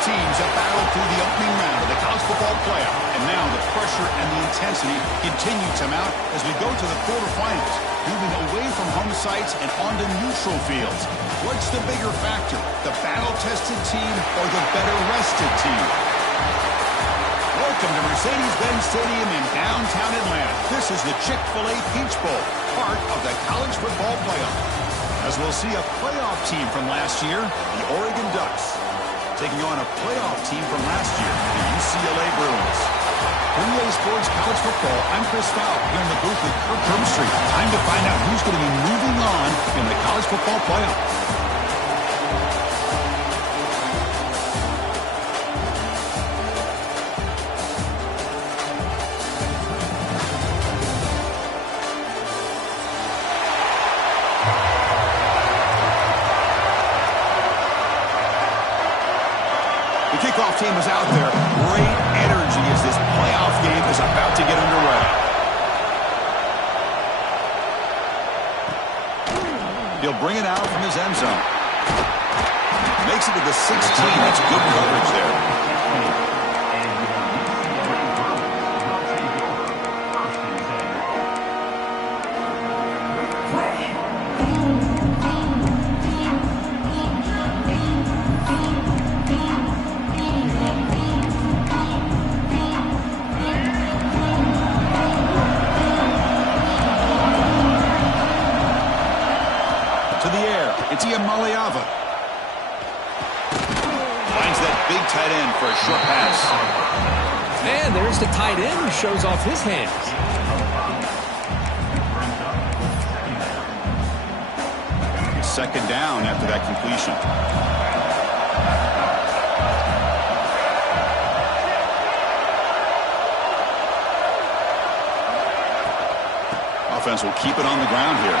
teams have battled through the opening round of the college football playoff, and now the pressure and the intensity continue to mount as we go to the quarterfinals, moving away from home sites and onto neutral fields. What's the bigger factor, the battle-tested team or the better-rested team? Welcome to Mercedes-Benz Stadium in downtown Atlanta. This is the Chick-fil-A Peach Bowl, part of the college football playoff. As we'll see a playoff team from last year, the Oregon Ducks, taking on a playoff team from last year, the UCLA Bruins. For EA Sports College Football, I'm Chris Fowle here in the booth with Kirk Herbstreit. Time to find out who's going to be moving on in the college football playoff. Kickoff team is out there. Great energy as this playoff game is about to get underway. He'll bring it out from his end zone. Makes it to the 16. That's good coverage there. It's Iamaleava. Finds that big tight end for a short pass. And there's the tight end who shows off his hands. Second down after that completion. Offense will keep it on the ground here.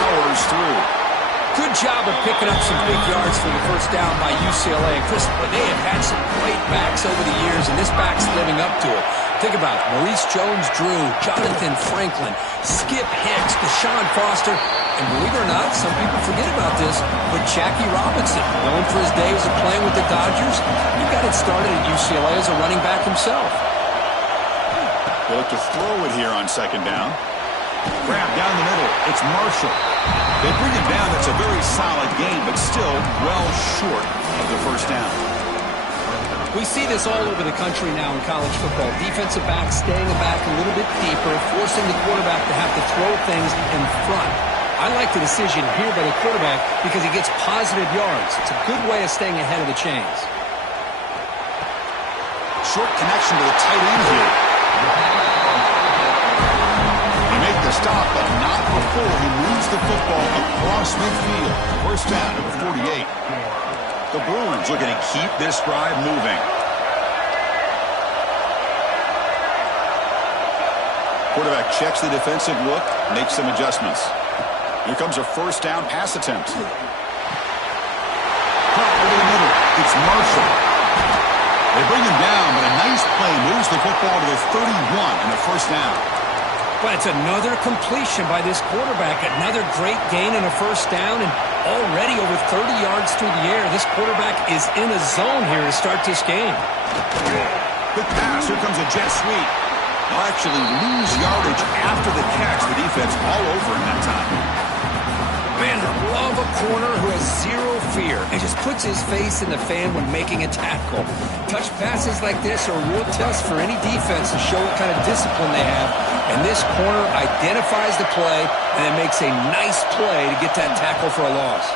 Powers through. Good job of picking up some big yards for the first down by UCLA. Chris, they have had some great backs over the years, and this back's living up to it. Think about it. Maurice Jones-Drew, Jonathan Franklin, Skip Hicks, Deshaun Foster, and believe it or not, some people forget about this, but Jackie Robinson, known for his days of playing with the Dodgers, he got it started at UCLA as a running back himself. They look to throw it here on second down. Grab down the middle. It's Marshall. They bring him down. That's a very solid game, but still well short of the first down. We see this all over the country now in college football. Defensive backs staying back a little bit deeper, forcing the quarterback to have to throw things in front. I like the decision here by the quarterback because he gets positive yards. It's a good way of staying ahead of the chains. Short connection to the tight end here. The stop, but not before he moves the football across midfield. First down at the 48. The Bruins looking to keep this drive moving. Quarterback checks the defensive look, makes some adjustments. Here comes a first down pass attempt. Caught over the middle. It's Marshall. They bring him down, but a nice play moves the football to the 31 and a first down. But it's another completion by this quarterback. Another great gain and a first down, and already over 30 yards through the air. This quarterback is in a zone here to start this game. Good pass. Here comes a jet sweep. They'll actually lose yardage after the catch. The defense all over him that time. Man, I love a corner who has zero fear and just puts his face in the fan when making a tackle. Touch passes like this are a real test for any defense to show what kind of discipline they have. And this corner identifies the play and then makes a nice play to get that tackle for a loss.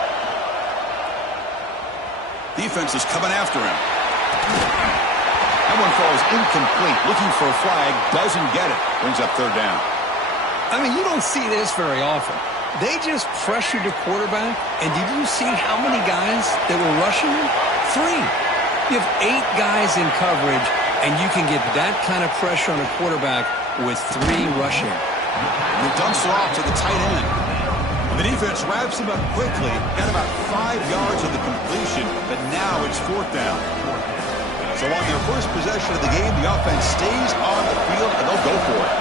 Defense is coming after him. That one falls incomplete. Looking for a flag, doesn't get it. Brings up third down. I mean, you don't see this very often. They just pressured the quarterback, and did you see how many guys that were rushing him? 3. You have 8 guys in coverage, and you can get that kind of pressure on a quarterback with 3 rushing. And the dumps are off to the tight end. And the defense wraps him up quickly. Got about 5 yards of the completion, but now it's fourth down. So on their first possession of the game, the offense stays on the field, and they'll go for it.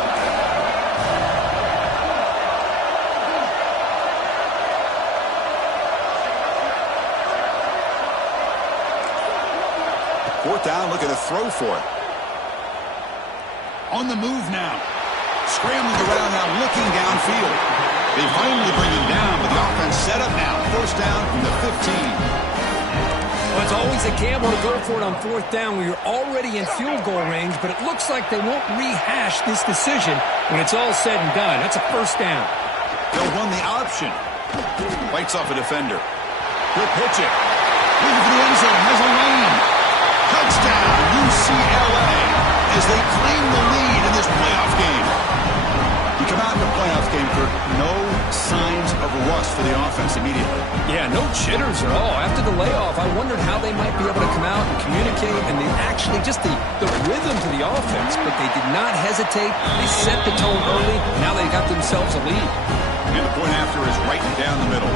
Fourth down, looking to throw for it. On the move now. Scrambling around now, looking downfield. They finally bring him down, but the offense set up now. First down from the 15. Well, it's always a gamble to go for it on fourth down where you're already in field goal range, but it looks like they won't rehash this decision when it's all said and done. That's a first down. They'll run the option. Bites off a defender. He'll pitch it. Looking for the end zone. Has a lane. Touchdown, UCLA, as they claim the lead in this playoff game. You come out in the playoff game, Kirk, no signs of rust for the offense immediately. Yeah, no jitters at all. After the layoff, I wondered how they might be able to come out and communicate, and they actually just the rhythm to the offense, but they did not hesitate. They set the tone early. Now they got themselves a lead. And the point after is right down the middle.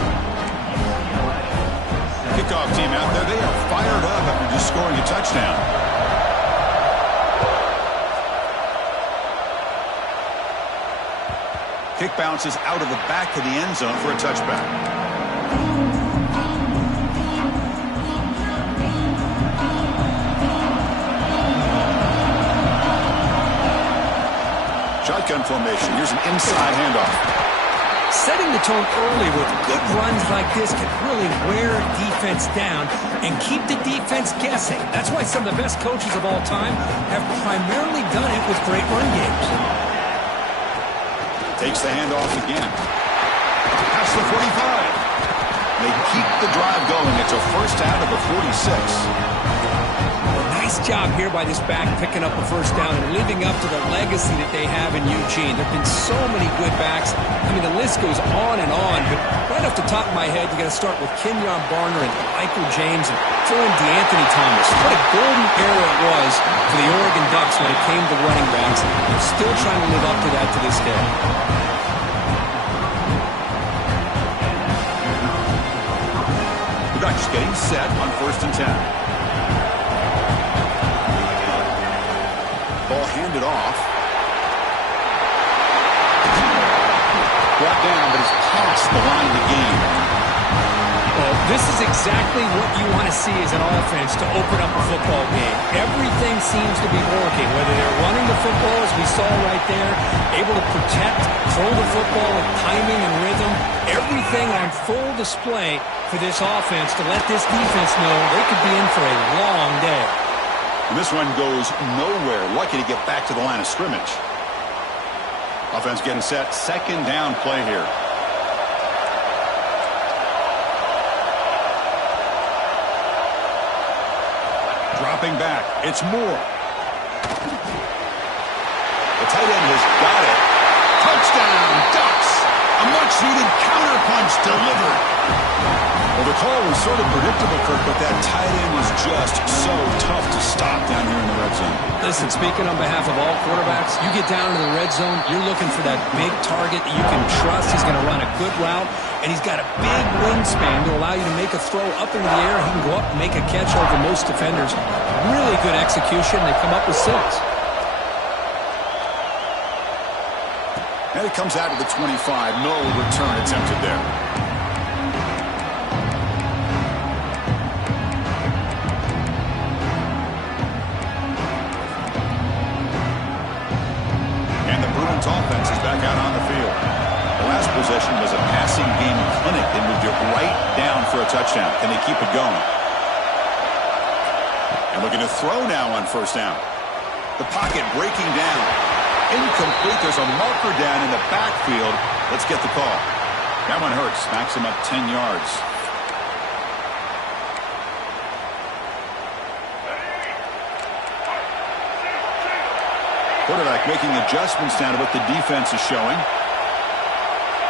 Kickoff team out there, they are fired up after just scoring a touchdown. Kick bounces out of the back of the end zone for a touchback. Shotgun formation. Here's an inside handoff. Setting the tone early with good runs like this can really wear defense down and keep the defense guessing. That's why some of the best coaches of all time have primarily done it with great run games. Takes the handoff again. Past the 45. They keep the drive going. It's a first down at the 46. Nice job here by this back picking up a first down and living up to the legacy that they have in Eugene. There have been so many good backs. I mean, the list goes on and on, but right off the top of my head, you got to start with Kenyon Barner and Michael James and throw in DeAnthony Thomas. What a golden era it was for the Oregon Ducks when it came to running backs. They're still trying to live up to that to this day. The Ducks getting set on 1st and 10. Ball handed off. Brought down, but it's past the line to gain. Well, this is exactly what you want to see as an offense to open up a football game. Everything seems to be working, whether they're running the football, as we saw right there, able to protect, throw the football with timing and rhythm, everything on full display for this offense to let this defense know they could be in for a long day. And this one goes nowhere. Lucky to get back to the line of scrimmage. Offense getting set. Second down play here. Dropping back. It's Moore. The tight end has got it. Touchdown, Ducks. A much-needed counterpunch delivered. Well, the call was sort of predictable, Kirk, but that tight end was just so tough to stop down here in the red zone. Listen, speaking on behalf of all quarterbacks, you get down to the red zone, you're looking for that big target that you can trust. He's going to run a good route, and he's got a big wingspan to allow you to make a throw up into the air. He can go up and make a catch over most defenders. Really good execution. They come up with 6. And it comes out of the 25. No return attempted there. Offense is back out on the field. The last possession was a passing game clinic. They moved it right down for a touchdown. Can they keep it going? And looking to throw now on 1st down. The pocket breaking down. Incomplete. There's a marker down in the backfield. Let's get the call. That one hurts. Smacks him up 10 yards. Quarterback making adjustments down to what the defense is showing.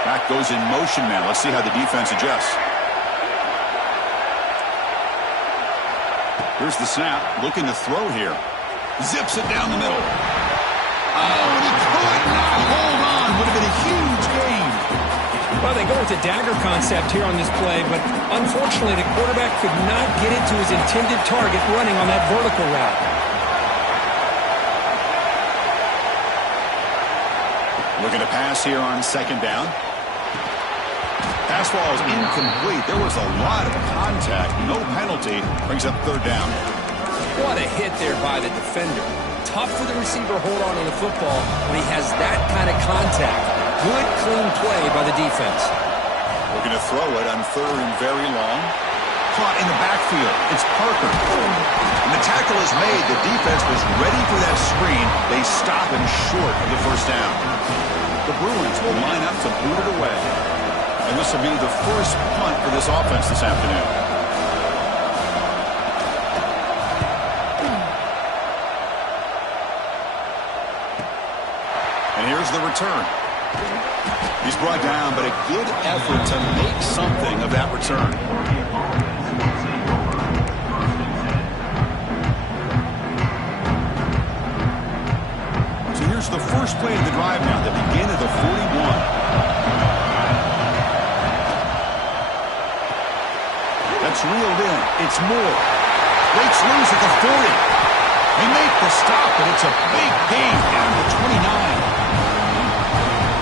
Back goes in motion now. Let's see how the defense adjusts. Here's the snap. Looking to throw here. Zips it down the middle. Oh, and he could not hold on. Would have been a huge gain. Well, they go with the dagger concept here on this play, but unfortunately the quarterback could not get it to his intended target running on that vertical route. Looking to pass here on 2nd down. Pass ball is incomplete. There was a lot of contact. No penalty. Brings up 3rd down. What a hit there by the defender. Tough for the receiver to hold on to the football when he has that kind of contact. Good, clean play by the defense. We're going to throw it on 3rd and very long. Caught in the backfield. It's Parker. And the tackle is made. The defense was ready for that screen. They stop him short of the first down. The Bruins will line up to boot it away. And this will be the first punt for this offense this afternoon. And here's the return. He's brought down, but a good effort to make something of that return. So here's the first play of the drive now, the begin of the 41. That's reeled in. It's Moore. Breaks loose at the 40. They make the stop, but it's a big gain down to 29.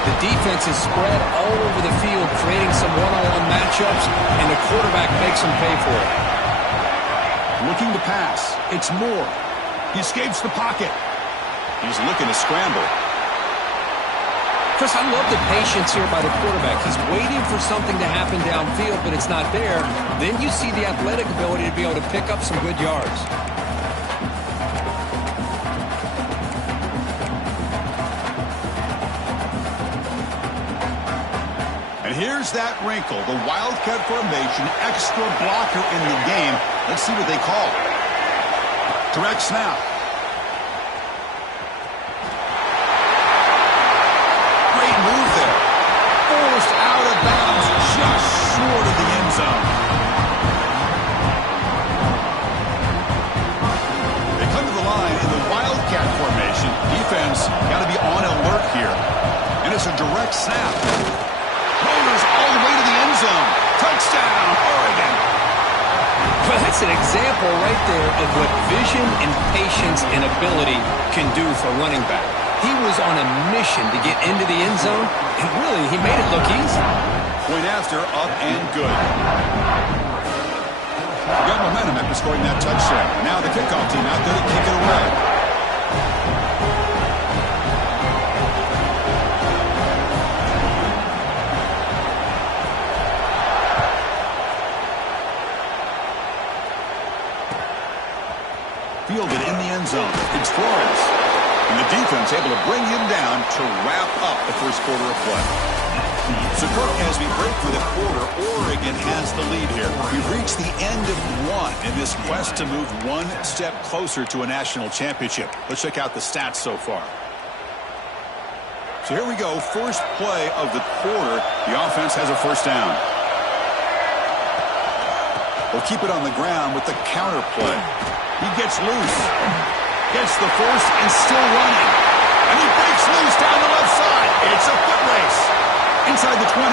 The defense is spread all over the field, creating some one-on-one matchups, and the quarterback makes them pay for it. Looking to pass. It's Moore. He escapes the pocket. He's looking to scramble. Chris, I love the patience here by the quarterback. He's waiting for something to happen downfield, but it's not there. Then you see the athletic ability to be able to pick up some good yards. Here's that wrinkle, the Wildcat formation, extra blocker in the game. Let's see what they call. Direct snap. Great move there. Forced out of bounds, just short of the end zone. They come to the line in the Wildcat formation. Defense got to be on alert here. And it's a direct snap. All the way to the end zone. Touchdown, Oregon. Well, that's an example right there of what vision and patience and ability can do for a running back. He was on a mission to get into the end zone, and really, he made it look easy. Point after, up and good. Got momentum after scoring that touchdown. Now the kickoff team out there to kick it away. Fielded in the end zone. It's Flores. And the defense able to bring him down to wrap up the first quarter of play. So, Kirk, as we break for the quarter, Oregon has the lead here. We've reached the end of one in this quest to move one step closer to a national championship. Let's check out the stats so far. So here we go. First play of the quarter. The offense has a first down. They'll keep it on the ground with the counter play. He gets loose, gets the first, and still running. And he breaks loose down the left side. It's a foot race. Inside the 20.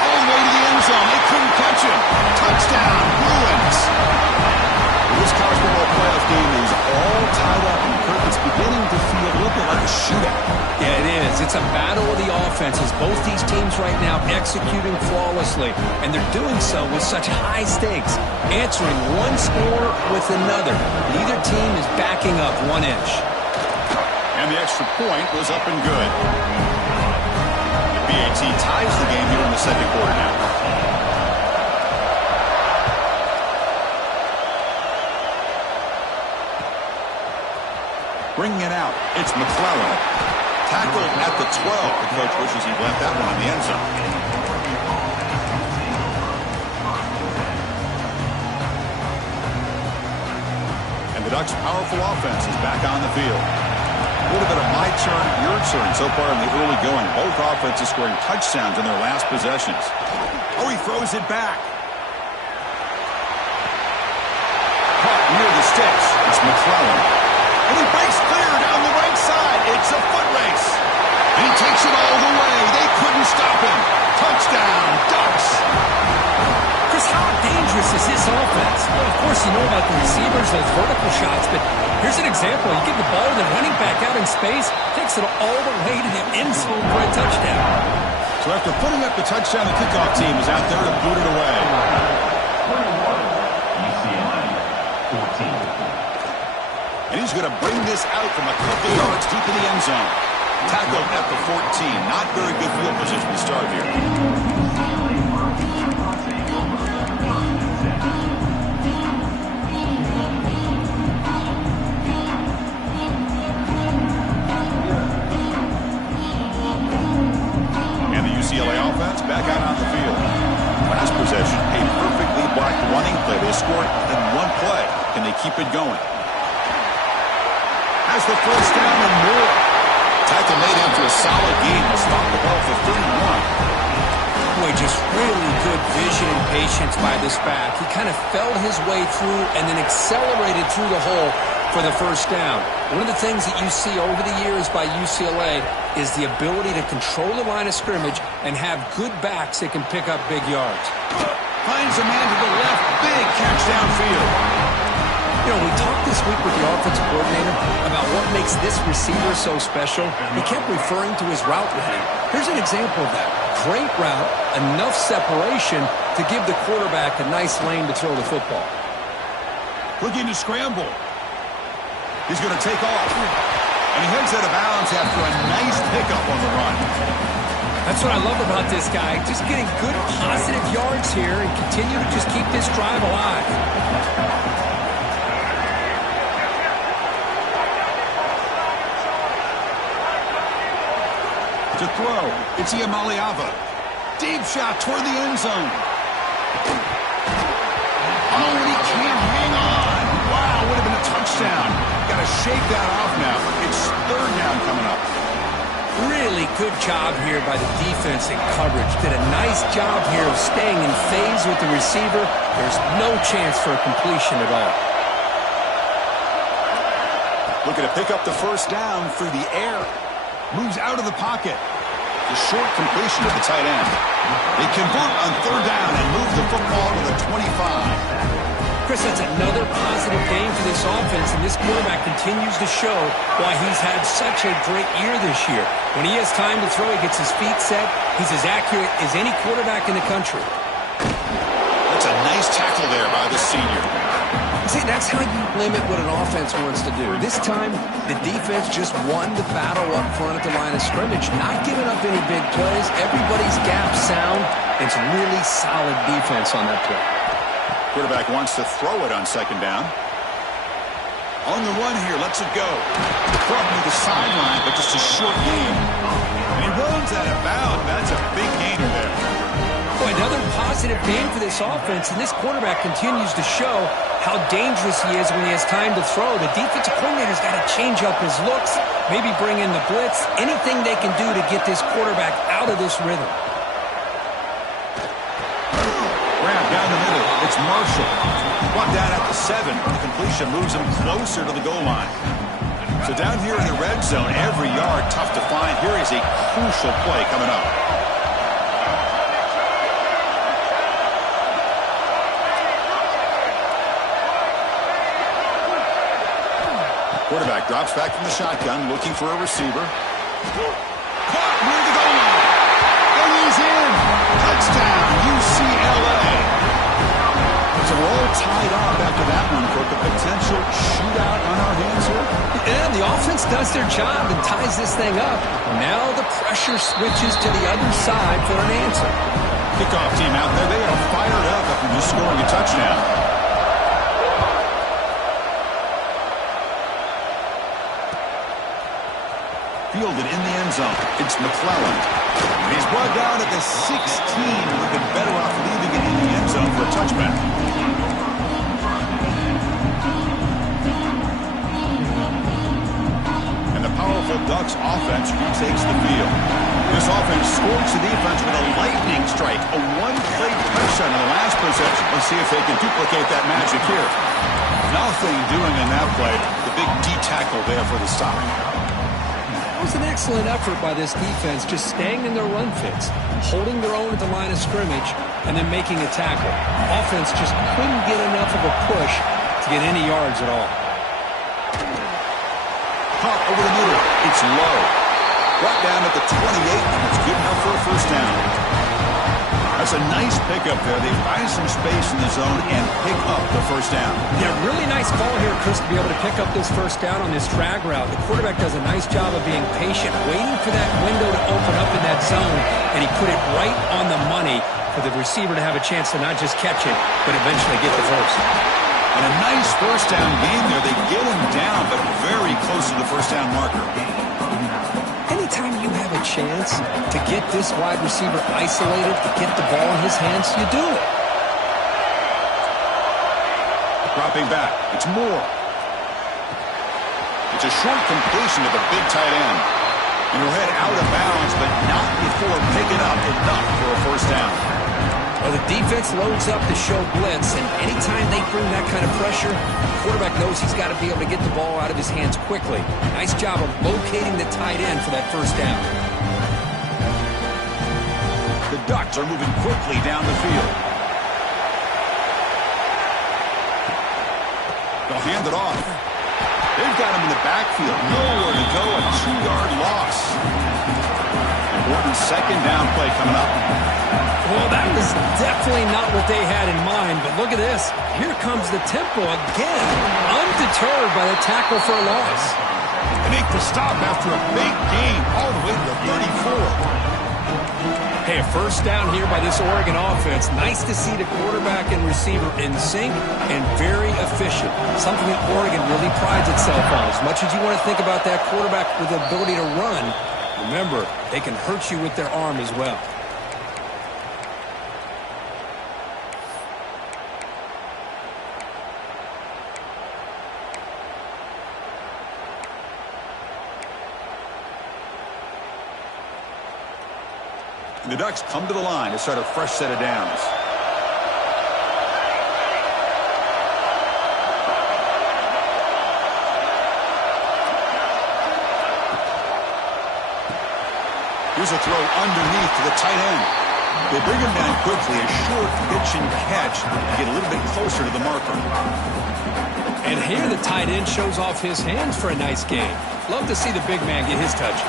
All the way to the end zone. They couldn't catch him. Touchdown, Bruins. This college football playoff game is all tied up, and Kirk, it's beginning to feel a little bit like a shootout. Yeah, it is. It's a battle of the offenses. Both these teams right now executing flawlessly, and they're doing so with such high stakes, answering one score with another. Neither team is backing up 1 inch. And the extra point was up and good. The BAT ties the game here in the second quarter now. Bringing it out, it's McClellan. Tackled at the 12. The coach wishes he left that one in the end zone. And the Ducks' powerful offense is back on the field. A little bit of my turn, your turn so far in the early going. Both offenses scoring touchdowns in their last possessions. Oh, he throws it back. Caught near the sticks. It's McClellan. And he breaks clear down the right side. It's a foot race. And he takes it all the way. They couldn't stop him. Touchdown, Ducks. Chris, how dangerous is this offense? Well, of course, you know about the receivers, those vertical shots, but here's an example. You give the ball to the running back out in space, takes it all the way to the end zone for a touchdown. So after putting up the touchdown, the kickoff team is out there to boot it away. He's going to bring this out from a couple yards deep in the end zone. Tackled at the 14. Not very good field position to start here. UCLA offense back out on the field. Last possession, a perfectly blocked running play. They scored in one play. Can they keep it going? Has the first down and more. Tackle made after a solid game. Will stop the ball for 31. Boy, just really good vision and patience by this back. He kind of felt his way through and then accelerated through the hole for the first down. One of the things that you see over the years by UCLA is the ability to control the line of scrimmage and have good backs that can pick up big yards. Finds a man to the left. Big catch downfield. You know, we talked this week with the offensive coordinator about what makes this receiver so special. He kept referring to his route running. Here's an example of that. Great route, enough separation to give the quarterback a nice lane to throw the football. Looking to scramble. He's going to take off. And he heads out of bounds after a nice pickup on the run. That's what I love about this guy. Just getting good, positive yards here and continue to just keep this drive alive. To throw, it's Iamaleava. Deep shot toward the end zone. Oh, and he can't hang on. Wow, would have been a touchdown. Got to shake that off now. It's third down coming up. Really good job here by the defense in coverage. Did a nice job here of staying in phase with the receiver. There's no chance for a completion at all. Looking to pick up the first down through the air. Moves out of the pocket. The short completion to the tight end. They convert on third down and move the football to the 25. Chris, that's another positive game for this offense, and this quarterback continues to show why he's had such a great year this year. When he has time to throw, he gets his feet set. He's as accurate as any quarterback in the country. That's a nice tackle there by the senior. See, that's how you limit what an offense wants to do. This time, the defense just won the battle up front at the line of scrimmage, not giving up any big plays. Everybody's gap sound. It's really solid defense on that play. Quarterback wants to throw it on second down. On the run here, lets it go. From the sideline, but just a short gain. And he runs out of bounds. That's a big gainer there. Boy, another positive game for this offense, and this quarterback continues to show how dangerous he is when he has time to throw. The defensive coordinator's got to change up his looks, maybe bring in the blitz, anything they can do to get this quarterback out of this rhythm. Grab down the middle. It's Marshall. Brought down at the 7. The completion moves him closer to the goal line. So down here in the red zone, every yard tough to find. Here is a crucial play coming up. Quarterback drops back from the shotgun, looking for a receiver. Caught near the goal line. And he's in. Touchdown, UCLA. So we're all tied up after that one, Cook. A potential shootout on our hands here. Yeah, the offense does their job and ties this thing up. Now the pressure switches to the other side for an answer. Kickoff team out there, they are fired up after just scoring a touchdown. Fielded in the end zone. It's McClellan. And he's brought down at the 16. Would have been better off leaving it in the end zone for a touchback. And the powerful Ducks offense retakes the field. This offense scores the defense with a lightning strike. A one-play touchdown in the last possession. Let's see if they can duplicate that magic here. Nothing doing in that play. The big D tackle there for the stop. It was an excellent effort by this defense, just staying in their run fits, holding their own at the line of scrimmage, and then making a tackle. Offense just couldn't get enough of a push to get any yards at all. Pop over the middle. It's low. Brought down at the 28, and it's good enough for a first down. That's a nice pickup there. They find some space in the zone and pick up the first down. Yeah, really nice call here, Chris, to be able to pick up this first down on this drag route. The quarterback does a nice job of being patient, waiting for that window to open up in that zone, and he put it right on the money for the receiver to have a chance to not just catch it, but eventually get the first. And a nice first down game there. They get him down, but very close to the first down marker. Anytime you have a chance to get this wide receiver isolated, to get the ball in his hands, you do it. Dropping back, it's Moore. It's a short completion to the big tight end. And he'll head out of bounds, but not before picking up enough for a first down. Well, the defense loads up to show blitz, and anytime they bring that kind of pressure, the quarterback knows he's got to be able to get the ball out of his hands quickly. Nice job of locating the tight end for that first down. The Ducks are moving quickly down the field. They'll hand it off. They've got him in the backfield. Nowhere to go, a 2-yard loss. Important second down play coming up. Well, that was definitely not what they had in mind, but look at this. Here comes the tempo again, undeterred by the tackle for a loss. They make the stop after a big gain all the way to the 34. Hey, a first down here by this Oregon offense. Nice to see the quarterback and receiver in sync and very efficient. Something that Oregon really prides itself on. As much as you want to think about that quarterback with the ability to run, remember, they can hurt you with their arm as well. The Ducks come to the line to start a fresh set of downs. Here's a throw underneath to the tight end. They bring him down quickly, a short pitch and catch to get a little bit closer to the marker. And here the tight end shows off his hands for a nice game. Love to see the big man get his touches.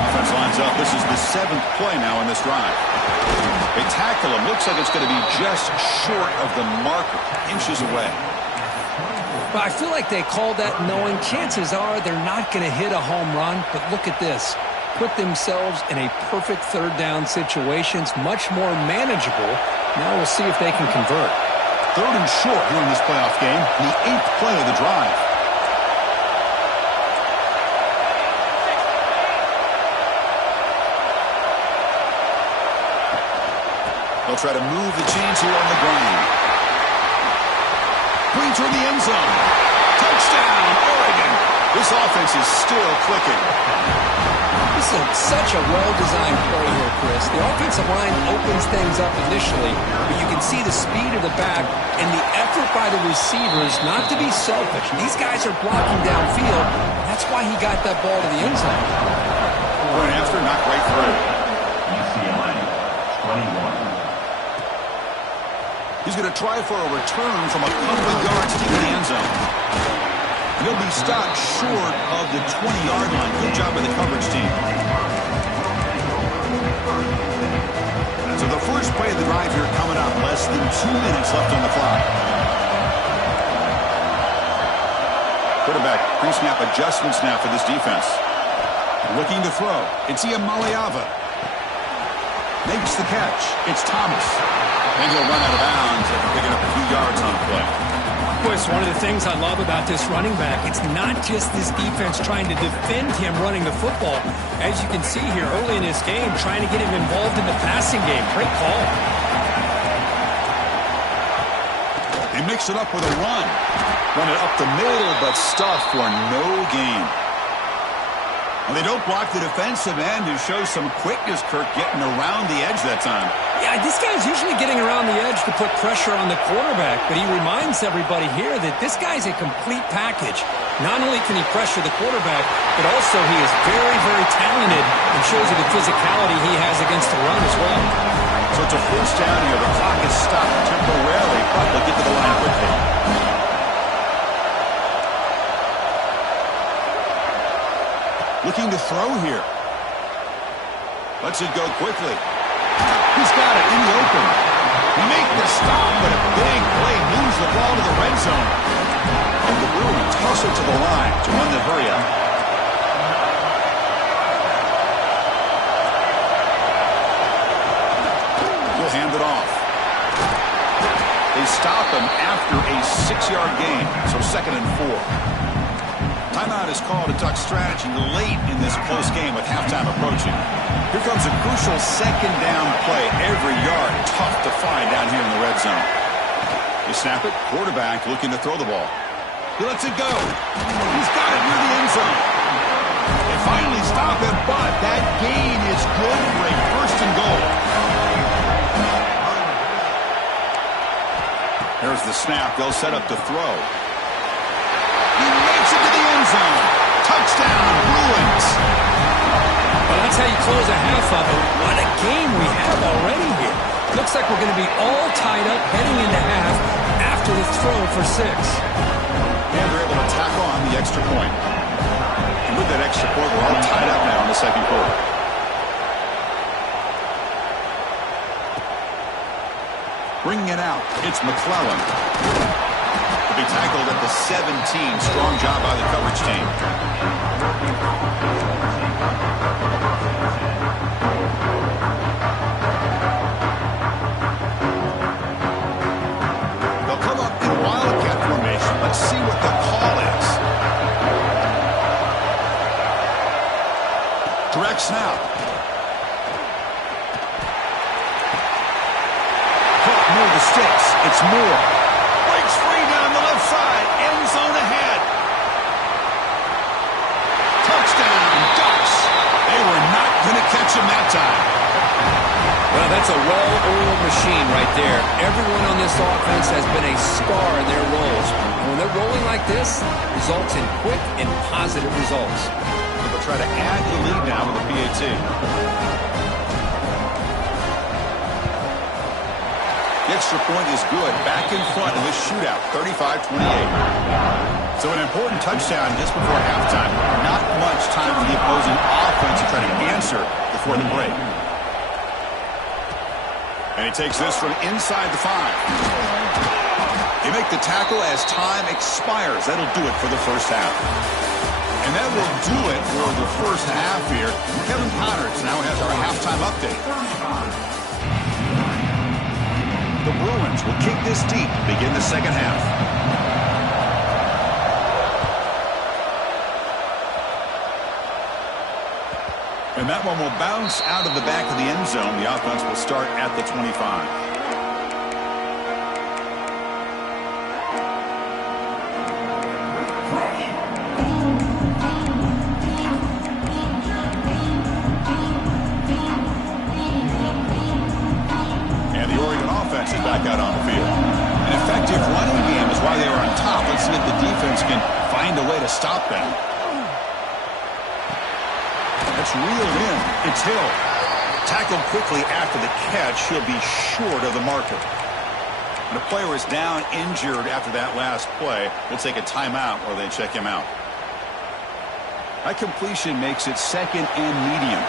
Offense lines up. This is the 7th play now in this drive. They tackle him. Looks like it's going to be just short of the marker, inches away. But I feel like they called that knowing chances are they're not going to hit a home run. But look at this. Put themselves in a perfect third down situation. It's much more manageable. Now we'll see if they can convert. 3rd and short here in this playoff game. The 8th play of the drive. They'll try to move the chains here on the ground. Green toward the end zone. Touchdown, Oregon. This offense is still clicking. This is such a well-designed play here, Chris. The offensive line opens things up initially, but you can see the speed of the back and the effort by the receivers not to be selfish. These guys are blocking downfield. That's why he got that ball to the end zone. Point after, knocked right through. UCLA, 21. He's going to try for a return from a couple of yards deep in the end zone. He'll be stopped short of the 20-yard line. Good job by the coverage team. So the first play of the drive here coming up. Less than 2 minutes left on the clock. Quarterback pre-snap adjustments now for this defense. Looking to throw. It's Iamaleava. Makes the catch. It's Thomas. And he'll run out of bounds after picking up a few yards on the play. Boy, it's one of the things I love about this running back. It's not just this defense trying to defend him running the football. As you can see here early in this game, trying to get him involved in the passing game. Great call. They mix it up with a run. Run it up the middle, but stuff for no gain. Well, they don't block the defensive end, who shows some quickness, Kirk, getting around the edge that time. Yeah, this guy's usually getting around the edge to put pressure on the quarterback, but he reminds everybody here that this guy's a complete package. Not only can he pressure the quarterback, but also he is very, very talented and shows you the physicality he has against the run as well. So it's a first down here. The clock is stopped temporarily, but they'll get to the line quickly. Looking to throw here. Lets it go quickly. He's got it in the a stop, but a big play moves the ball to the red zone. And the Bruins toss it to the line to run the hurry-up. He'll hand it off. They stop him after a 6-yard gain, so 2nd and 4. Timeout is called a Duck strategy late in this close game with halftime approaching. Here comes a crucial 2nd down play. Every yard tough to find down here in the red zone. They snap it. Quarterback looking to throw the ball. He lets it go. He's got it near the end zone. They finally stop him, but that gain is good for a 1st and goal. There's the snap. They'll set up to throw. He makes it to the end zone. Touchdown, Bruins. Well, that's how you close a half of it. What a game we have already here. Looks like we're going to be all tied up heading into half after the throw for 6. And they're able to tack on the extra point. And with that extra point, we're all tied up now in the 2nd quarter. Bringing it out, it's McClellan. To be tackled at the 17. Strong job by the coverage team. They'll come up in Wildcat formation. Let's see what the call is. Direct snap. Caught near the sticks. It's Moore. Breaks free down the left side. End zone ahead. Touchdown, Ducks. They were not going to catch him that time. Well, that's a well-oiled machine right there. Everyone on this offense has been a star in their roles. And when they're rolling like this, results in quick and positive results. They'll try to add the lead now with the PAT. The extra point is good. Back in front of this shootout, 35-28. So an important touchdown just before halftime. Not much time for the opposing offense to try to answer before the break. And he takes this from inside the 5. They make the tackle as time expires. That'll do it for the first half. And that will do it for the first half here. Kevin Connors now has our halftime update. The Bruins will kick this deep to begin the 2nd half. And that one will bounce out of the back of the end zone. The offense will start at the 25. Is back out on the field. An effective running game is why they were on top. Let's see if the defense can find a way to stop them. That's reeled in. It's Hill. Tackled quickly after the catch. He'll be short of the marker. When a player is down injured after that last play, we'll take a timeout or they check him out. That completion makes it 2nd and medium.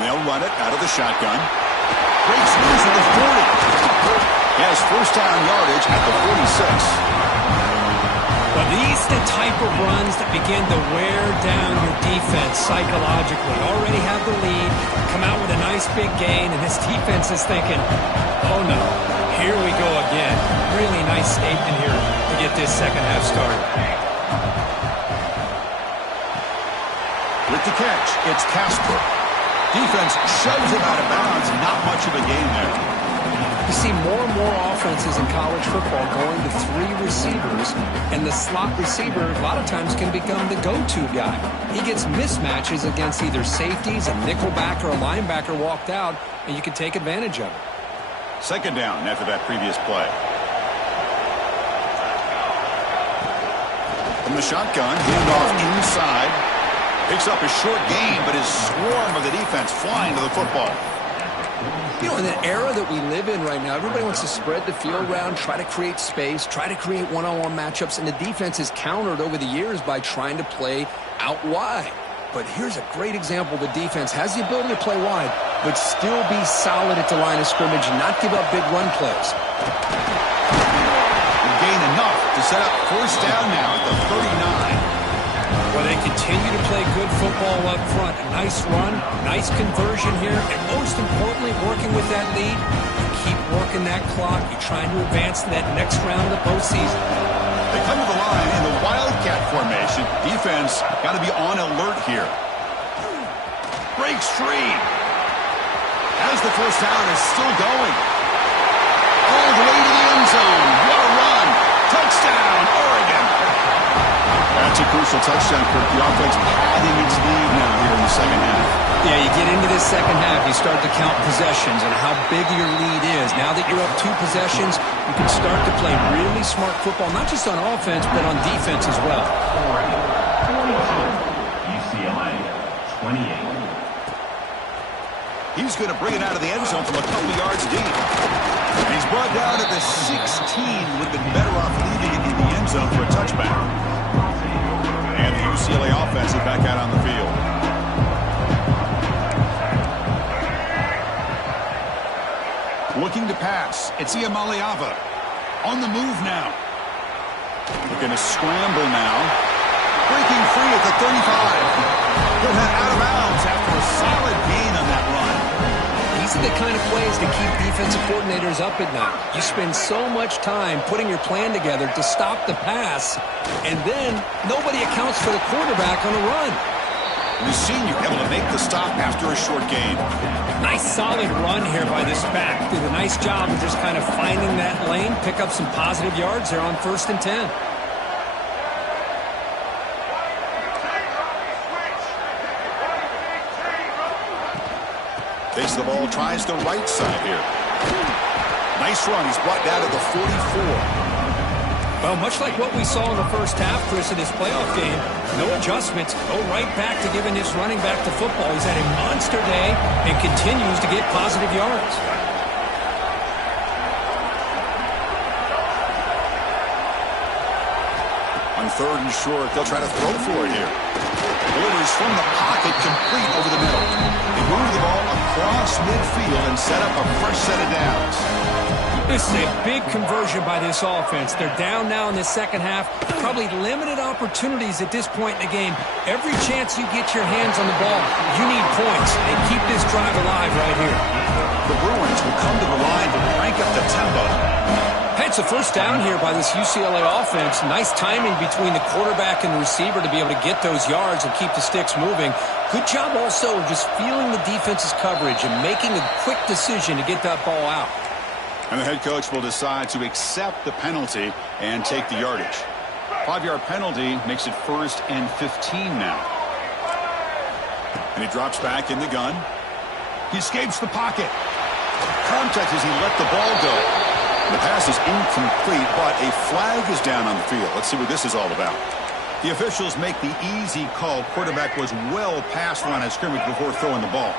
They'll run it out of the shotgun. Breaks loose at the 40. He has first down yardage at the 46. Well, these are the type of runs that begin to wear down your defense psychologically. Already have the lead, come out with a nice big gain, and this defense is thinking, oh no, here we go again. Really nice statement here to get this 2nd half started. With the catch, it's Casper. Defense shoves him out of bounds. Not much of a gain there. You see more and more offenses in college football going to 3 receivers, and the slot receiver a lot of times can become the go-to guy. He gets mismatches against either safeties, a nickelback, or a linebacker walked out, and you can take advantage of it. 2nd down after that previous play. From the shotgun, handoff inside. Picks up a short gain, but his swarm of the defense flying to the football. You know, in the era that we live in right now, everybody wants to spread the field around, try to create space, try to create one-on-one matchups, and the defense is countered over the years by trying to play out wide. but here's a great example. The defense has the ability to play wide, but still be solid at the line of scrimmage and not give up big run plays. Gain enough to set up first down now at the 39. Well, they continue to play good football up front. A nice run, nice conversion here, and most importantly, working with that lead, you keep working that clock. You're trying to advance to that next round of the postseason. They come to the line in the Wildcat formation. Defense got to be on alert here. Breaks free. As the first down is still going. All the way to the end zone. What a run. Touchdown, Oregon. That's a crucial touchdown, Kirk. The offense padding its lead now here in the second half. Yeah, you get into this second half, you start to count possessions and how big your lead is. Now that you're up 2 possessions, you can start to play really smart football, not just on offense, but on defense as well. Oregon 22, UCLA 28. He's going to bring it out of the end zone from a couple yards deep. And he's brought down at the 16. Would have been better off leaving it in the end zone for a touchback. And the UCLA offense is back out on the field. Looking to pass. It's Iamaleava. On the move now. They're going to scramble now. Breaking free at the 35. He'll head out of bounds after a solid gain on that run. These are the kind of plays that keep defensive coordinators up at night. You spend so much time putting your plan together to stop the pass, and then nobody accounts for the quarterback on the run. The senior able to make the stop after a short gain. Nice solid run here by this back. Did a nice job of just kind of finding that lane, pick up some positive yards there on 1st and 10. Takes the ball, tries the right side here. Nice run. He's brought down to the 44. Well, much like what we saw in the first half, Chris, in this playoff game, no adjustments. Go right back to giving this running back the football. He's had a monster day and continues to get positive yards. On 3rd and short, they'll try to throw for it here. Delivers from the pocket, complete over the middle. They move the ball across midfield and set up a fresh set of downs. This is a big conversion by this offense. They're down now in the second half. Probably limited opportunities at this point in the game. Every chance you get your hands on the ball, you need points. And keep this drive alive right here. The Bruins will come to the line to crank up the tempo. It's a first down here by this UCLA offense. Nice timing between the quarterback and the receiver to be able to get those yards and keep the sticks moving. Good job also of just feeling the defense's coverage and making a quick decision to get that ball out. And the head coach will decide to accept the penalty and take the yardage. 5-yard penalty makes it 1st and 15 now. And he drops back in the gun. He escapes the pocket. Contact as he let the ball go. The pass is incomplete, but a flag is down on the field. Let's see what this is all about. The officials make the easy call. Quarterback was well past the line of scrimmage before throwing the ball.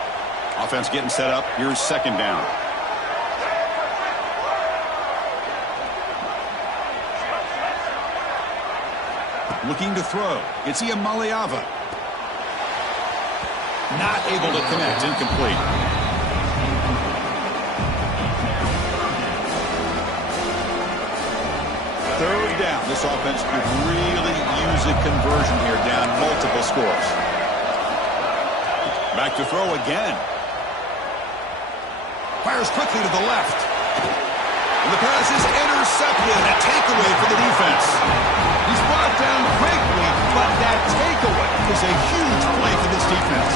Offense getting set up. Here's 2nd down. Looking to throw. It's Iamaleava. Not able to connect. Incomplete. Third down. This offense could really use a conversion here, down multiple scores. Back to throw again. Fires quickly to the left. And the pass is intercepted. A takeaway for the defense. He's brought down quickly, but that takeaway is a huge play for this defense.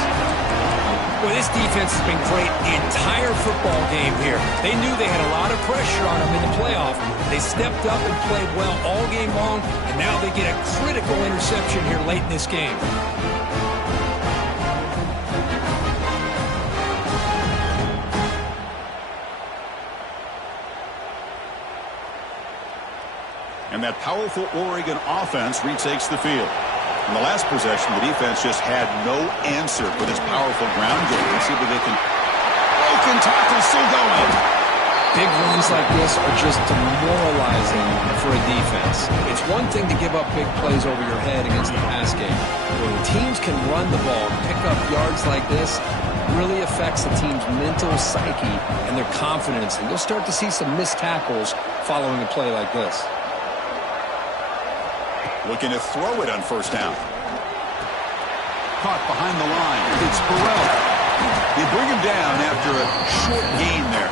Well, this defense has been great the entire football game here. They knew they had a lot of pressure on them in the playoff. They stepped up and played well all game long, and now they get a critical interception here late in this game. And that powerful Oregon offense retakes the field. In the last possession, the defense just had no answer for this powerful ground game. Let's see if they can. Broken tackle still going. Big runs like this are just demoralizing for a defense. It's one thing to give up big plays over your head against the pass game. When teams can run the ball and pick up yards like this, it really affects the team's mental psyche and their confidence. And you'll start to see some missed tackles following a play like this. Looking to throw it on first down. Caught behind the line. It's Burrell. They bring him down after a short gain there.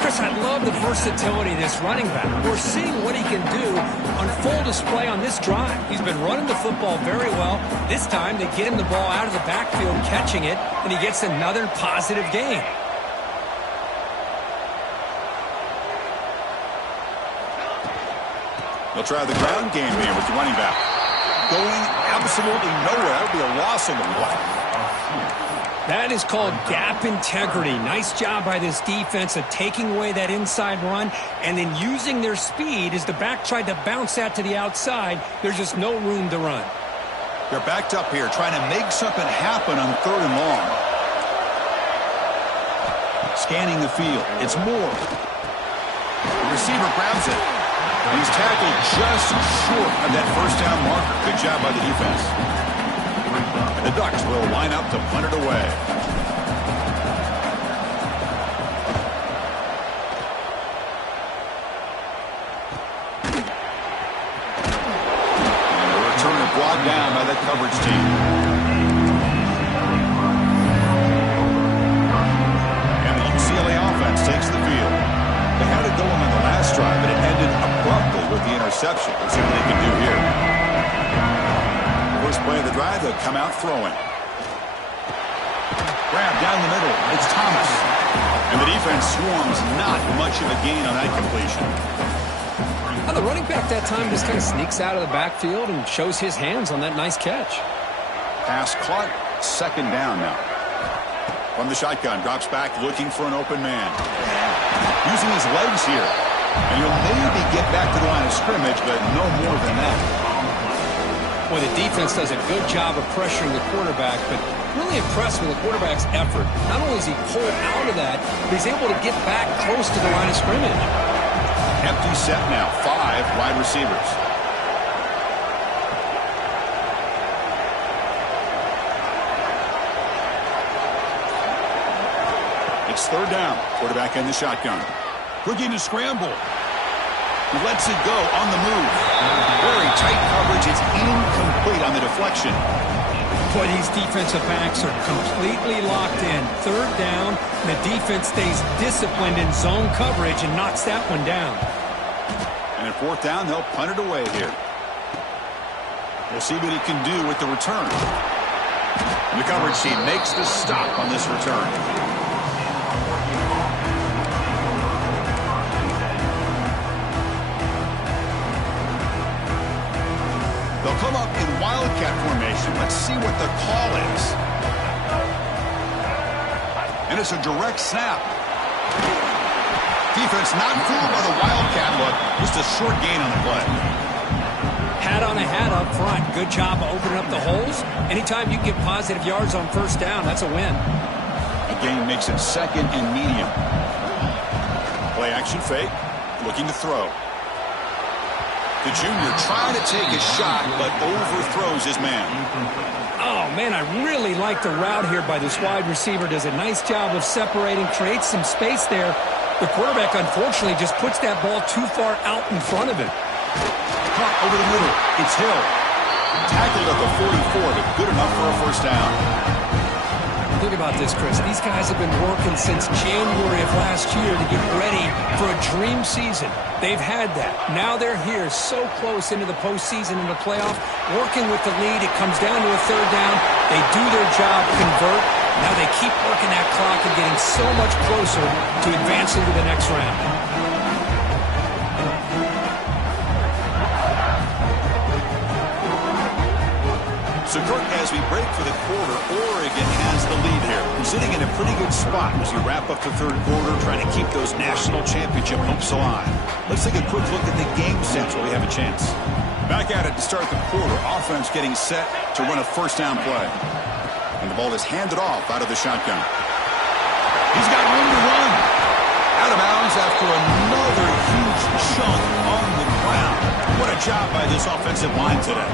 Chris, I love the versatility of this running back. We're seeing what he can do on full display on this drive. He's been running the football very well. This time they get him the ball out of the backfield, catching it, and he gets another positive gain. They'll try the ground game here with the running back. Going absolutely nowhere. That would be a loss on the play. That is called gap integrity. Nice job by this defense of taking away that inside run and then using their speed as the back tried to bounce that to the outside. There's just no room to run. They're backed up here trying to make something happen on 3rd and long. Scanning the field. It's Moore. The receiver grabs it. And he's tackled just short of that first down marker. Good job by the defense. And the Ducks will line up to punt it away. And a return brought down by that coverage team. And the UCLA offense takes the field. They had it going on the last drive, but it ended abruptly with the interception. Let's see what they can do here. First play of the drive, they'll come out throwing. Grab down the middle. It's Thomas. And the defense swarms not much of a gain on that completion. Now the running back that time just kind of sneaks out of the backfield and shows his hands on that nice catch. Pass caught. 2nd down now. From the shotgun, drops back looking for an open man. Using his legs here. And he'll maybe get back to the line of scrimmage, but no more than that. Well, the defense does a good job of pressuring the quarterback, but really impressed with the quarterback's effort. Not only is he pulled out of that, but he's able to get back close to the line of scrimmage. Empty set now. 5 wide receivers. It's 3rd down. Quarterback in the shotgun. Looking to scramble. He lets it go on the move. Very tight coverage. It's incomplete on the deflection. Boy, these defensive backs are completely locked in. 3rd down, the defense stays disciplined in zone coverage and knocks that one down. And at 4th down, they'll punt it away here. We'll see what he can do with the return. The coverage team makes the stop on this return. They'll come up in wildcat formation. Let's see what the call is. And it's a direct snap. Defense not fooled by the wildcat look. Just a short gain on the play. Hat on a hat up front. Good job of opening up the holes. Anytime you can get positive yards on 1st down, that's a win. The gain makes it 2nd and medium. Play action fake. Looking to throw. The junior trying to take a shot, but overthrows his man. Oh, man, I really like the route here by this wide receiver. Does a nice job of separating, creates some space there. The quarterback, unfortunately, just puts that ball too far out in front of him. Caught over the middle. It's Hill. Tackled at the 44, but good enough for a 1st down. Think about this, Chris. These guys have been working since January of last year to get ready for a dream season. They've had that. Now they're here so close into the postseason and the playoff, working with the lead. It comes down to a 3rd down. They do their job, convert. Now they keep working that clock and getting so much closer to advancing to the next round. So, Kirk, as we break for the quarter, Oregon has the lead here. We're sitting in a pretty good spot as we wrap up the 3rd quarter, trying to keep those national championship hopes alive. Let's take a quick look at the game sets where we have a chance. Back at it to start the quarter. Offense getting set to run a 1st down play. And the ball is handed off out of the shotgun. He's got room to run. Out of Good job by this offensive line today.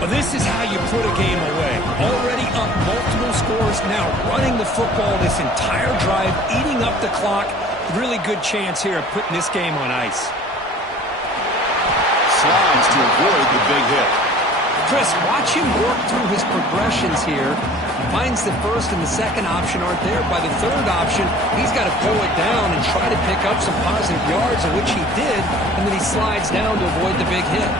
Well, this is how you put a game away. Already up multiple scores, now running the football this entire drive, eating up the clock. Really good chance here of putting this game on ice. Slides to avoid the big hit. Chris, watch him work through his progressions here. Finds the first and the second option aren't there. By the third option, he's got to pull it down and try to pick up some positive yards, of which he did, and then he slides down to avoid the big hit.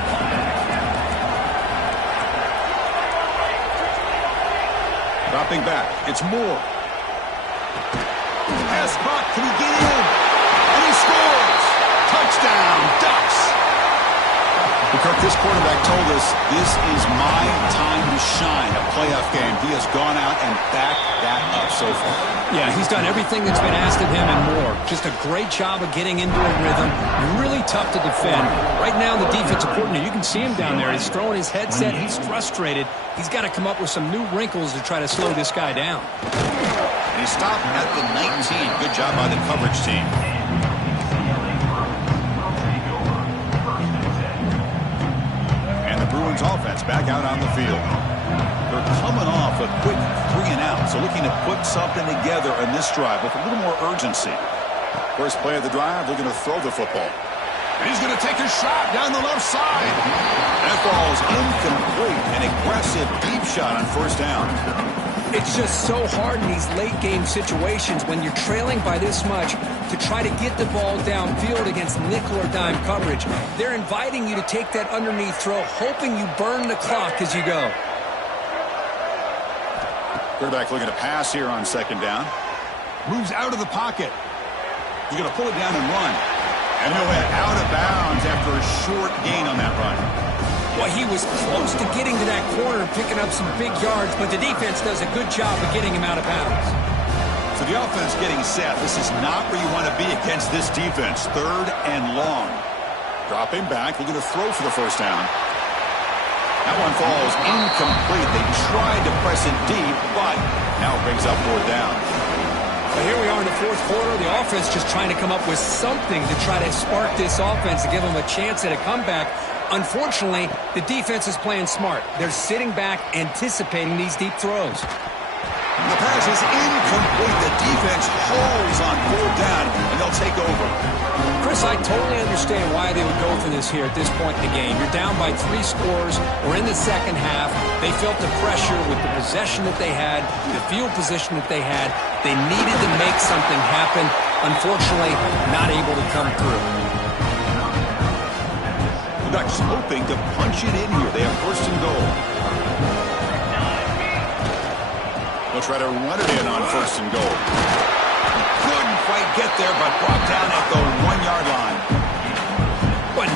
Dropping back, it's Moore. Pass caught, can he get in? And he scores! Touchdown, Ducks! Kirk, this quarterback told us this is my time to shine, a playoff game. He has gone out and backed that up so far. Yeah, he's done everything that's been asked of him and more. Just a great job of getting into a rhythm. Really tough to defend. Right now, the defensive coordinator, you can see him down there. He's throwing his headset. He's frustrated. He's got to come up with some new wrinkles to try to slow this guy down. And he stopped at the 19. Good job by the coverage team. Bruins offense back out on the field. They're coming off a quick 3-and-out, so looking to put something together in this drive with a little more urgency. First play of the drive, they're going to throw the football. And he's going to take a shot down the left side. That ball is incomplete. An aggressive deep shot on first down. It's just so hard in these late-game situations when you're trailing by this much to try to get the ball downfield against nickel or dime coverage. They're inviting you to take that underneath throw, hoping you burn the clock as you go. Quarterback looking to pass here on second down. Moves out of the pocket. He's going to pull it down and run. And he'll head out of bounds after a short gain on that run. Well, he was close to getting to that corner and picking up some big yards, but the defense does a good job of getting him out of bounds. So the offense getting set. This is not where you want to be against this defense. Third and long. Dropping back. Looking to throw for the first down. That one falls incomplete. They tried to press it deep, but now it brings up fourth down. But here we are in the fourth quarter. The offense just trying to come up with something to try to spark this offense to give them a chance at a comeback. Unfortunately, the defense is playing smart. They're sitting back, anticipating these deep throws. The pass is incomplete. The defense holds on fourth down, and they'll take over. Chris, I totally understand why they would go for this here at this point in the game. You're down by 3 scores. We're in the second half. They felt the pressure with the possession that they had, the field position that they had. They needed to make something happen. Unfortunately, not able to come through. Ducks hoping to punch it in here. They have first and goal. They'll try to run it in on first and goal. Couldn't quite get there, but brought down at the 1-yard line.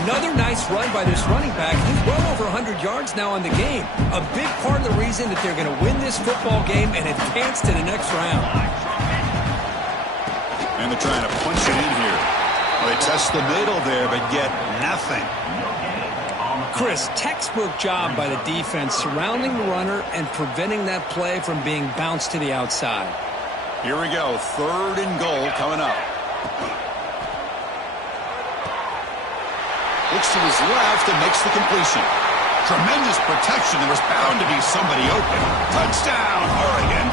Another nice run by this running back. He's well over 100 yards now in the game. A big part of the reason that they're going to win this football game and advance to the next round. And they're trying to punch it in here. Well, they test the middle there, but get nothing. Chris, textbook job by the defense surrounding the runner and preventing that play from being bounced to the outside. Here we go. Third and goal coming up. Looks to his left and makes the completion. Tremendous protection. There was bound to be somebody open. Touchdown, Oregon.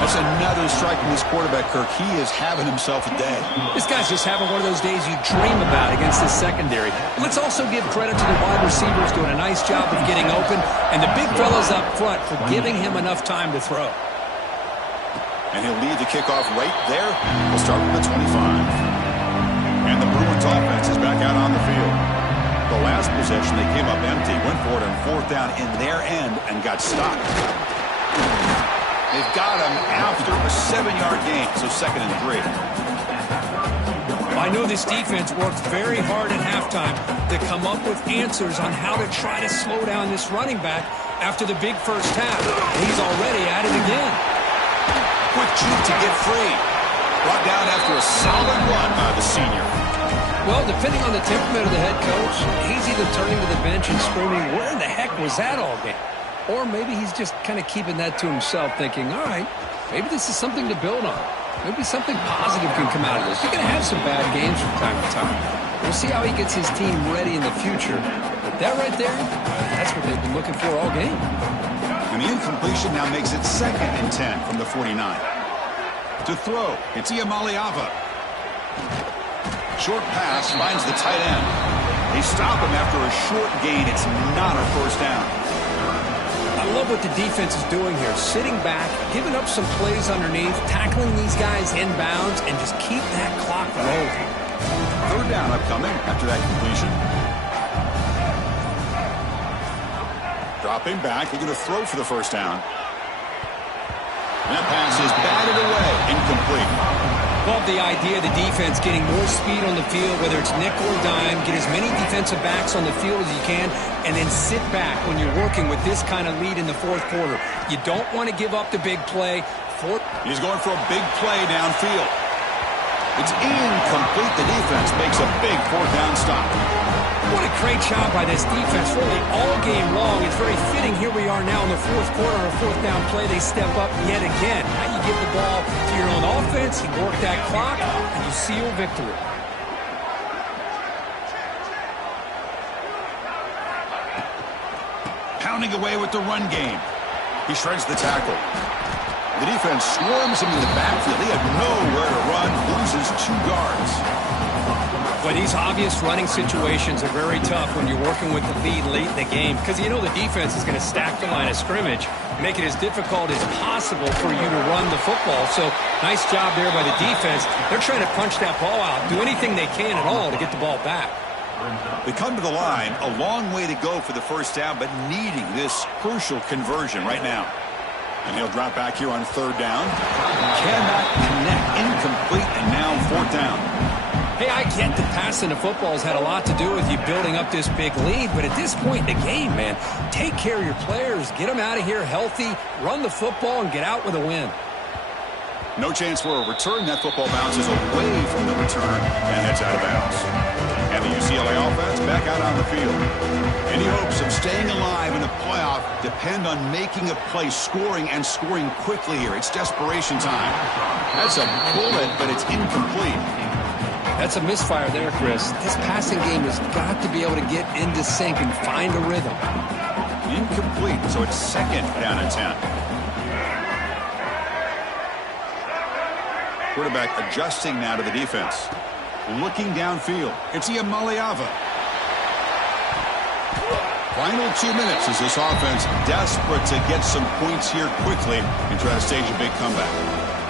That's another strike from this quarterback, Kirk. He is having himself a day. This guy's just having one of those days you dream about against this secondary. Let's also give credit to the wide receivers doing a nice job of getting open, and the big fellas up front for giving him enough time to throw. And he'll lead the kickoff right there. We'll start with the 25. And the Bruins offense is back out on the field. The last possession, they came up empty, went for it on fourth down in their end and got stopped. They've got him after a 7-yard gain, so 2nd and 3. I know this defense worked very hard at halftime to come up with answers on how to try to slow down this running back after the big first half. He's already at it again. Quick juke to get free. Brought down after a solid run by the senior. Well, depending on the temperament of the head coach, he's either turning to the bench and screaming, where in the heck was that all game? Or maybe he's just kind of keeping that to himself, thinking, all right, maybe this is something to build on. Maybe something positive can come out of this. You're going to have some bad games from time to time. We'll see how he gets his team ready in the future. But that right there, that's what they've been looking for all game. And the incompletion now makes it 2nd and 10 from the 49. To throw, it's Iamaleava. Short pass finds the tight end. They stop him after a short gain. It's not a first down. I love what the defense is doing here. Sitting back, giving up some plays underneath, tackling these guys inbounds, and just keep that clock rolling. 3rd down upcoming after that completion. Dropping back, they're going to throw for the first down. And that pass is batted away, incomplete. Love the idea of the defense getting more speed on the field, whether it's nickel or dime, get as many defensive backs on the field as you can, and then sit back when you're working with this kind of lead in the 4th quarter. You don't want to give up the big play. He's going for a big play downfield. It's incomplete. The defense makes a big 4th down stop. What a great job by this defense, really all game long. It's very fitting. Here we are now in the 4th quarter on a 4th down play. They step up yet again. Now you give the ball to your own offense, you work that clock, and you seal victory. Pounding away with the run game. He shreds the tackle. The defense swarms him in the backfield. He had nowhere to run, loses 2 guards. But these obvious running situations are very tough when you're working with the lead late in the game because you know the defense is going to stack the line of scrimmage, make it as difficult as possible for you to run the football. So nice job there by the defense. They're trying to punch that ball out, do anything they can at all to get the ball back. They come to the line, a long way to go for the first down, but needing this crucial conversion right now. And he'll drop back here on 3rd down. Cannot connect, incomplete, and now 4th down. Hey, I get that passing the football has had a lot to do with you building up this big lead, but at this point in the game, man, take care of your players, get them out of here healthy, run the football, and get out with a win. No chance for a return. That football bounces away from the return and heads out of bounds. And the UCLA offense back out on the field. Any hopes of staying alive in the playoff depend on making a play, scoring, and scoring quickly here. It's desperation time. That's a bullet, but it's incomplete. That's a misfire there, Chris. This passing game has got to be able to get into sync and find a rhythm. Incomplete, so it's 2nd down and 10. Quarterback adjusting now to the defense. Looking downfield. It's Iamaleava. Final 2 minutes as this offense desperate to get some points here quickly and try to stage a big comeback.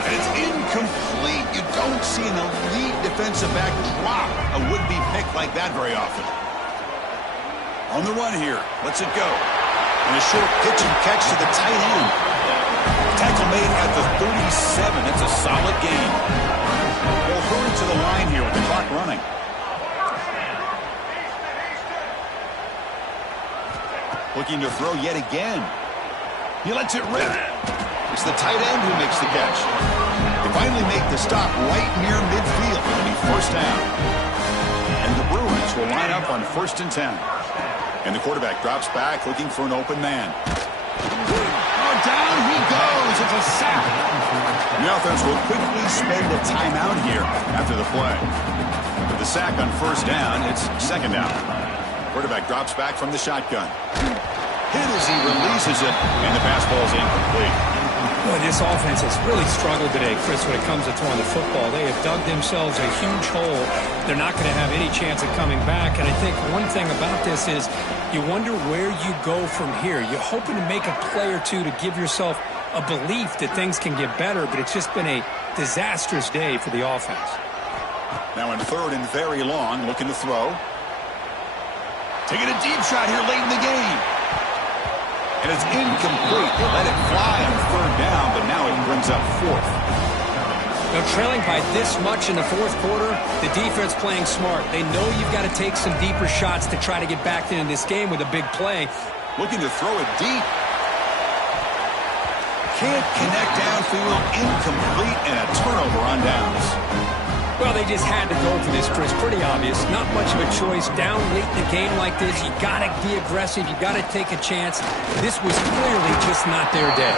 And it's incomplete. You don't see an elite defensive back drop a would-be pick like that very often. On the run here. Lets it go. And a short pitch and catch to the tight end. Tackle made at the 37. It's a solid gain. We'll hurry to the line here with the clock running. Looking to throw yet again. He lets it rip. It's the tight end who makes the catch. They finally make the stop right near midfield. It'll be 1st down. And the Bruins will line up on 1st and 10. And the quarterback drops back looking for an open man. Oh, down he goes. It's a sack. The offense will quickly spend a timeout here after the play. With the sack on 1st down, it's 2nd down. Quarterback drops back from the shotgun. Hit as he releases it, and the pass ball is incomplete. Boy, this offense has really struggled today, Chris, when it comes to throwing the football. They have dug themselves a huge hole. They're not going to have any chance of coming back. And I think one thing about this is you wonder where you go from here. You're hoping to make a play or two to give yourself a belief that things can get better, but it's just been a disastrous day for the offense. Now in 3rd and very long, looking to throw. Taking a deep shot here late in the game. And it's incomplete. They let it fly on 3rd down, but now it brings up 4th. Now, trailing by this much in the 4th quarter, the defense playing smart. They know you've got to take some deeper shots to try to get back into this game with a big play. Looking to throw it deep. Can't connect downfield. Incomplete, and a turnover on downs. Well, they just had to go for this, Chris. Pretty obvious. Not much of a choice. Down late in a game like this, you got to be aggressive. You got to take a chance. This was clearly just not their day.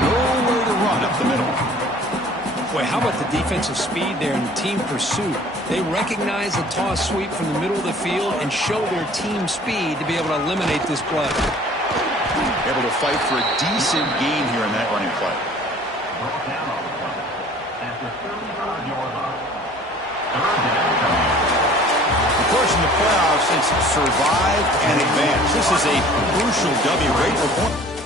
Nowhere to run up the middle. Boy, how about the defensive speed there and the team pursuit? They recognize the toss sweep from the middle of the field and show their team speed to be able to eliminate this play. Able to fight for a decent gain here in that running play. Brought down on the play at the 35-yard line. Third down coming. Of course, in the playoffs, it's survive and advance. This is a crucial W. Great report.